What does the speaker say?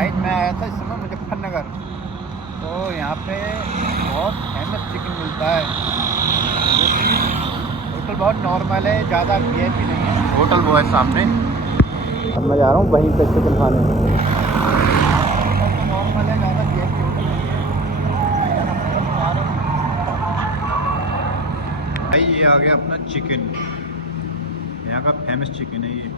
Guys मैं आया था इस समय मुजफ्फरनगर, तो यहाँ पे बहुत फेमस चिकन मिलता है, जो कि होटल बहुत नॉर्मल है, ज़्यादा वीआईपी नहीं है। होटल वो है सामने, अब मैं जा रहा हूँ वहीं पे चिकन खाने। नॉर्मल है, ज़्यादा वीआईपी होटल नहीं है, मैं जाना पसंद जा रहा हूँ। भाई ये आ गया अपना चिकन, यहाँ का फेमस चिकन है ये।